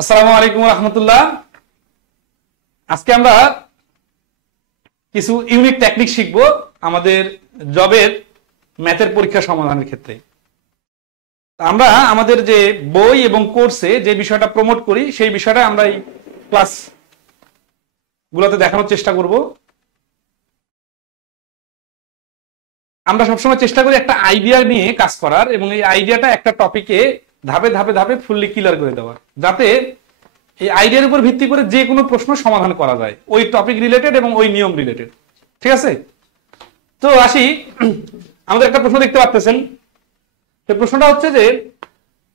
আসসালামু আলাইকুম রহমতুল্লাহ। আজকে আমরা কিছু ইউনিক টেকনিক শিখবো আমাদের জবের ম্যাথের পরীক্ষা সমাধানের ক্ষেত্রে। আমরা আমাদের যে বই এবং কোর্সে যে বিষয়টা প্রমোট করি সেই বিষয়টা আমরা এই ক্লাস গুলোতে দেখানোর চেষ্টা করব। আমরা সবসময় চেষ্টা করি একটা আইডিয়া নিয়ে কাজ করার এবং এই আইডিয়াটা একটা টপিকে ধাপে ধাপে ধাপে ফুললি ক্লিয়ার করে দেওয়ার, যাতে এই আইডিয়ার উপর ভিত্তি করে যে কোনো প্রশ্ন সমাধান করা যায় ওই টপিক রিলেটেড এবং ওই নিয়ম রিলেটেড। ঠিক আছে, তো আসি। আমাদের একটা প্রশ্ন দেখতে পাচ্ছেন, সেই প্রশ্নটা হচ্ছে যে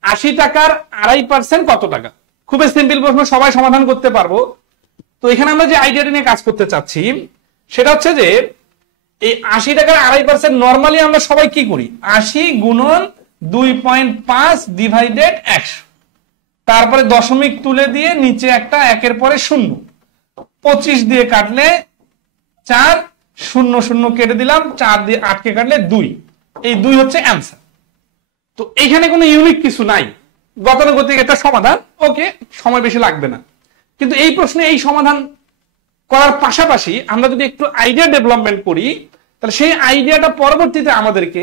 80 টাকার 2.5% কত টাকা। খুবই সিম্পল প্রশ্ন, সবাই সমাধান করতে পারবো। তো এখানে আমরা যে আইডিয়াটা নিয়ে কাজ করতে চাচ্ছি সেটা হচ্ছে যে এই 80 টাকার 2.5% নর্মালি আমরা সবাই কি করি, 80 গুণন 2.5 ডিভাইডেড 100, তারপরে দশমিক তুলে দিয়ে নিচে একটা একের পরে 0, 25 দিয়ে কাটলে 4, 0 0 কেটে দিলাম, 4 দিয়ে 8 কে কাটলে 2, এই 2 হচ্ছে অ্যান্সার। তো এইখানে কোনো ইউনিক কিছু নাই, গতানুগতিক একটা সমাধান, ওকে, সময় বেশি লাগবে না। কিন্তু এই প্রশ্নে এই সমাধান করার পাশাপাশি আমরা যদি একটু আইডিয়া ডেভেলপমেন্ট করি তাহলে সেই আইডিয়াটা পরবর্তীতে আমাদেরকে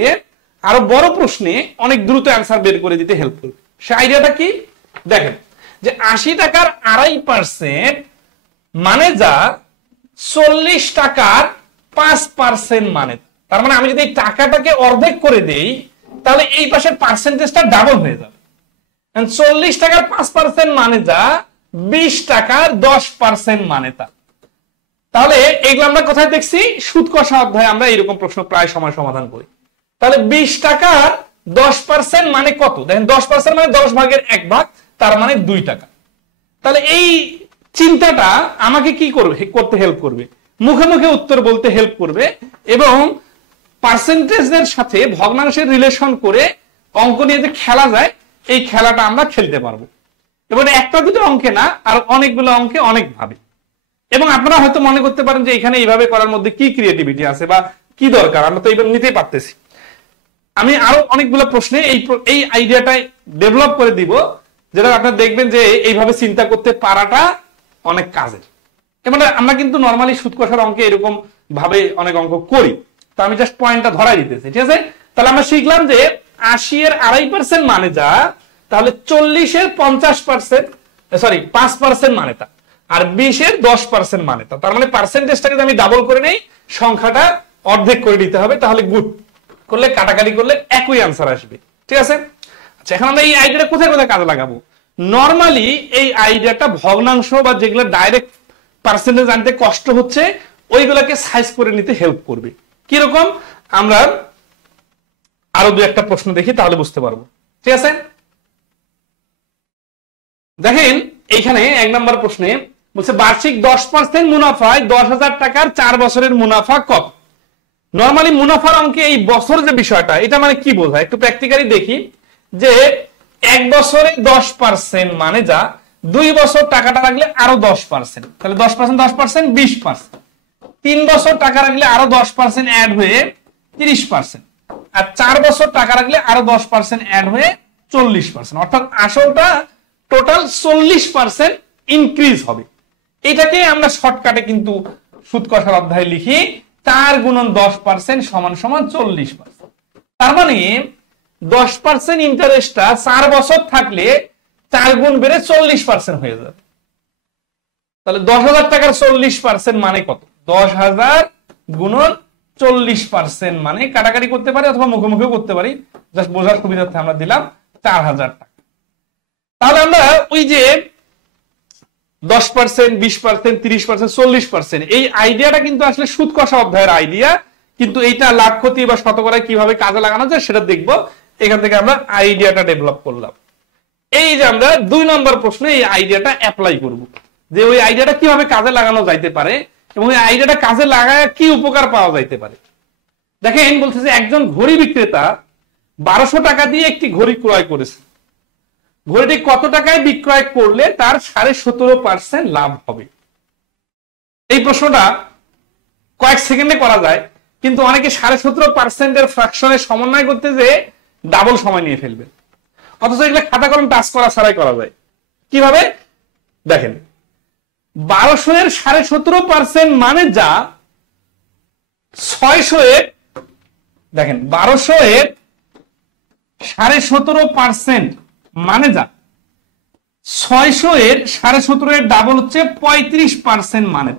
আরো বড় প্রশ্নে অনেক দ্রুত অ্যান্সার বের করে দিতে হেল্প করবে। সেই আইডিয়াটা কি দেখেন, যে 80 টাকার 2.5% মানে যা 40 টাকার 5% মানে। তার মানে আমি যদি এই টাকাটাকে অর্ধেক করে দেই তাহলে এই পাশের পার্সেন্টেজটা ডাবল হয়ে যাবে। 40 টাকার 5% মানে যা 20 টাকার 10% মানে তা। তাহলে এইগুলো আমরা কোথায় দেখছি, সুদ কষা অধ্যায়ে আমরা এরকম প্রশ্ন প্রায় সময় সমাধান করি। তাহলে 20 টাকার 10% মানে কত, দেখেন 10% মানে 10 ভাগের 1 ভাগ, তার মানে 2 টাকা। তাহলে এই চিন্তাটা আমাকে কি করতে হেল্প করবে, মুখে মুখে উত্তর বলতে হেল্প করবে এবং পার্সেন্টেজের সাথে ভগ্নাংশের রিলেশন করে অঙ্ক নিয়ে যে খেলা যায় এই খেলাটা আমরা খেলতে পারবো। এবং একটা দুটো অঙ্কে না, আর অনেকগুলো অঙ্কে অনেক ভাবে। এবং আপনারা হয়তো মনে করতে পারেন যে এখানে এইভাবে করার মধ্যে কি ক্রিয়েটিভিটি আছে বা কি দরকার, আমরা তো এইভাবে নিতেই পারতেছি। আমি আরো অনেকগুলো প্রশ্নে এই আইডিয়াটাই ডেভেলপ করে দিব, যেটা আপনারা দেখবেন যে এইভাবে চিন্তা করতে পারাটা অনেক কাজের। এবং আমরা কিন্তু নর্মালি সুদ কষার অঙ্কে এরকম ভাবে অনেক অঙ্ক করি, তো আমি জাস্ট পয়েন্টটা ধরাই দিতেছি। ঠিক আছে, তাহলে আমরা শিখলাম যে 80 এর 2.5% মানে যা, তাহলে 40 এর 5% মানে তা, আর 20 এর 10% মানে তা। তার মানে পার্সেন্টেজটাকে যদি আমি ডাবল করে নেই, সংখ্যাটা অর্ধেক করে দিতে হবে, তাহলে গুড করলে কাটাকাটি করলে একই আনসার আসবে। ঠিক আছে, আচ্ছা এখন আমরা এই আইডিয়াটা কোথায় কোথায় কাজে লাগাবো। নর্মালি এই আইডিয়াটা ভগ্নাংশ বা যেগুলো ডাইরেক্ট পার্সেন্টেজ আনতে কষ্ট হচ্ছে ওইগুলোকে সাইজ করে নিতে হেল্প করবে। কিরকম, আমরা আরো দু একটা প্রশ্ন দেখি তাহলে বুঝতে পারবো। ঠিক আছে, দেখেন এইখানে 1 নম্বর প্রশ্নে বলছে বার্ষিক 10% মুনাফায় 10,000 টাকার 4 বছরের মুনাফা কত। নর্মালি মুনাফার অঙ্কে এই বছর যে বিষয়টা, এটা মানে কি বোঝায় একটু প্র্যাকটিক্যালি দেখি। যে 1 বছরে 10% মানে যা, 2 বছর টাকাটা রাখলে আরো 10%, তাহলে 10% 10% 20%, 3 বছর টাকা রাখলে আরো 10% অ্যাড হয়ে 30%, আর 4 বছর টাকা রাখলে আরো 10% অ্যাড হয়ে 40%, অর্থাৎ আসলটা টোটাল 40% ইনক্রিজ হবে। এটাকে আমরা শর্টকাটে কিন্তু সুদ কষার অধ্যায়ে লিখি 4 গুণন 10% সমান সমান 40%। তার মানে 10% ইন্টারেস্টটা 4 বছর থাকলে 4 গুণ বেড়ে 40% হয়ে যাবে। তাহলে 10,000 টাকার 40% মানে কত, 10,000 গুণন 40% মানে কাটাকাটি করতে পারি অথবা মুখে মুখেও করতে পারি, জাস্ট বোঝার সুবিধার্থে আমরা দিলাম 4,000 টাকা। তাহলে আমরা ওই যে 10%, 20%, 30%, 40% এই আইডিয়াটা কিন্তু আসলে সুদ কষা অধ্যায়ের আইডিয়া, কিন্তু এইটা লাভ ক্ষতি বা শতকরায় কিভাবে কাজে লাগানো যায় সেটা দেখবো। এখান থেকে আমরা আইডিয়াটা ডেভেলপ করলাম। এই যে আমরা 2 নম্বর প্রশ্নে এই আইডিয়াটা অ্যাপ্লাই করব, যে ওই আইডিয়াটা কিভাবে কাজে লাগানো যাইতে পারে এবং এই আইডিয়াটা কাজে লাগায় কি উপকার পাওয়া যাইতে পারে। দেখেন বলছে যে একজন ঘড়ি বিক্রেতা 1200 টাকা দিয়ে একটি ঘড়ি ক্রয় করেছে। ঘড়িটি কত টাকায় বিক্রয় করলে তার 17.5% লাভ হবে। এই প্রশ্নটা কয়েক সেকেন্ডে করা যায়, কিন্তু অনেকে 17.5% এর ফ্র্যাকশনের সমন্বয় করতে যে ডাবল সময় নিয়ে ফেলবে। অথচ এগুলো খাতা কলম টাচ করা ছাড়াই করা যায়। কিভাবে, দেখেন 1200 এর 17.5% মানে যা, 600 এর, দেখেন 1200 এর 17.5% মানে যা, 600 এর 17.5 এর ডাবল হচ্ছে 35% মানে,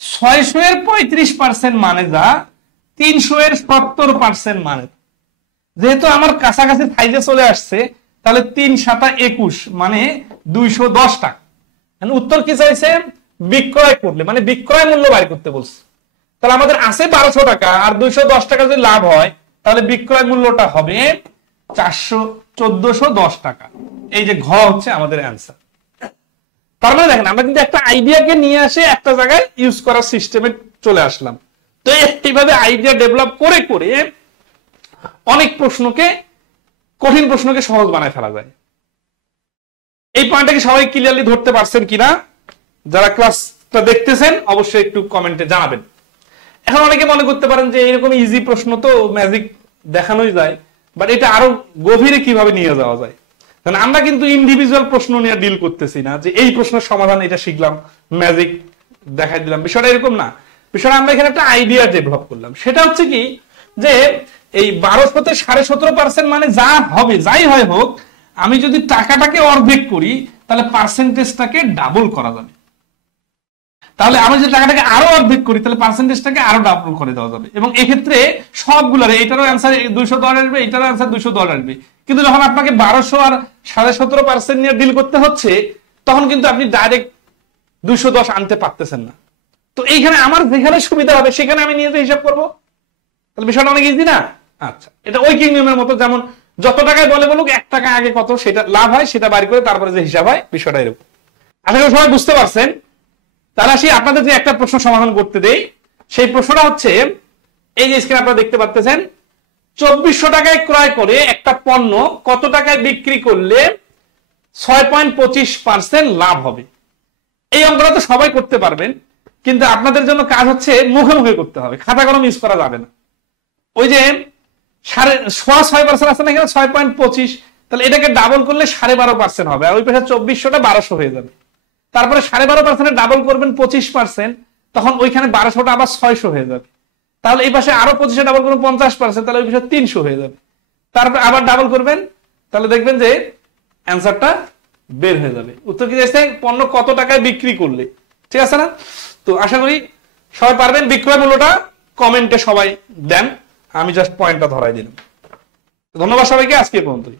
600 এর 35% মানে যা, 300 এর 70% মানে। যেহেতু আমার কাছাকাছি সাইজে চলে আসছে, তাহলে 3 7 21 মানে 210 টাকা। উত্তর কি চাইছে? বিক্রয় করলে, মানে বিক্রয় মূল্য বাইর করতে বলছে। তাহলে আমাদের আছে 1200 টাকা, আর 210 টাকা যদি লাভ হয়, তাহলে বিক্রয় মূল্যটা হবে 1410 টাকা। এই যে ঘ হচ্ছে আমাদের অ্যান্সার। তার মানে দেখেন আমরা কিন্তু একটা আইডিয়াকে নিয়ে আসে একটা জায়গায় ইউজ করার সিস্টেমে চলে আসলাম। তো এইভাবে আইডিয়া ডেভেলপ করে করে অনেক প্রশ্নকে, কঠিন প্রশ্নকে সহজ বানায় ফেলা যায়। এই পয়েন্টটাকে সবাই ক্লিয়ারলি ধরতে পারছেন কিনা? যারা ক্লাসটা দেখতেছেন অবশ্যই একটু কমেন্টে জানাবেন। এখন অনেকে মনে করতে পারেন যে এরকম ইজি প্রশ্ন তো ম্যাজিক দেখানোই যায়, বাট এটা আরো গভীরে কিভাবে নিয়ে যাওয়া যায়। কারণ আমরা কিন্তু ইন্ডিভিজুয়াল প্রশ্ন নিয়ে ডিল করতেছি না, যে এই প্রশ্নের সমাধান এটা শিখলাম, ম্যাজিক দেখাই দিলাম, বিষয়টা এরকম না। বিষয়টা আমরা এখানে একটা আইডিয়া ডেভেলপ করলাম। সেটা হচ্ছে কি, যে এই 1200 17.5% মানে যা হবে, যাই হয় হোক, আমি যদি টাকাটাকে অর্ধেক করি তাহলে পার্সেন্টেজটাকে ডাবল করা যাবে। তাহলে আমি যদি টাকাটাকে আরো অর্ধেক করি তাহলে পার্সেন্টেজটাকে আরো ডাবল করে দেওয়া যাবে। এবং এক্ষেত্রে সবগুলোর, এইটারও অ্যান্সার 210 আসবে, এইটারও অ্যান্সার 210 আসবে। কিন্তু যখন আপনাকে 1200 আর 17.5% নিয়ে ডিল করতে হচ্ছে, তখন কিন্তু আপনি ডাইরেক্ট 210 আনতে পারতেছেন না। তো এইখানে আমার যেখানে সুবিধা হবে সেখানে আমি নিয়ে হিসাব করবো। তাহলে বিষয়টা অনেক ইজি না? আচ্ছা, এটা ঐকিক নিয়মের মতো, যেমন যত টাকায় বলে বলুক 1 টাকা আগে কত সেটা লাভ হয় সেটা বাইর করে তারপরে যে হিসাব হয়, বিষয়টা এরকম। আশা করি সবাই বুঝতে পারছেন। তাহলে আসি আপনাদের যে একটা প্রশ্ন সমাধান করতে দেই, সেই প্রশ্নটা হচ্ছে এই যে স্ক্রিনে আপনারা দেখতে পাচ্ছেন, 2400 টাকায় ক্রয় করে একটা পণ্য কত টাকায় বিক্রি করলে 6.25% লাভ হবে। এই অঙ্কটা তো সবাই করতে পারবেন, কিন্তু আপনাদের জন্য কাজ হচ্ছে মুখে মুখে করতে হবে, খাতা কলম ইউজ করা যাবে না। ওই যে 6.5% আছে না এখানে, 6.25, তাহলে এটাকে ডাবল করলে 12.5% হবে, আর ওই পাশে 2400টা 1200 হয়ে যাবে। তারপরে 12.5% ডাবল করবেন 25%, তখন ওইখানে 1200টা আবার 600 হয়ে যাবে। তাহলে এই পাশে আরো 25 ডাবল করবেন 50%, তাহলে ওই পাশে 300 হয়ে যাবে। তারপরে আবার ডাবল করবেন, তাহলে দেখবেন যে অ্যান্সারটা বের হয়ে যাবে। উত্তর কি যাচ্ছে? পণ্য কত টাকায় বিক্রি করলে। ঠিক আছে না? তো আশা করি সবাই পারবেন। বিক্রয় মূল্যটা কমেন্টে সবাই দেন, আমি জাস্ট পয়েন্টটা ধরাই দিলাম। ধন্যবাদ সবাইকে, আজকে পর্যন্তই।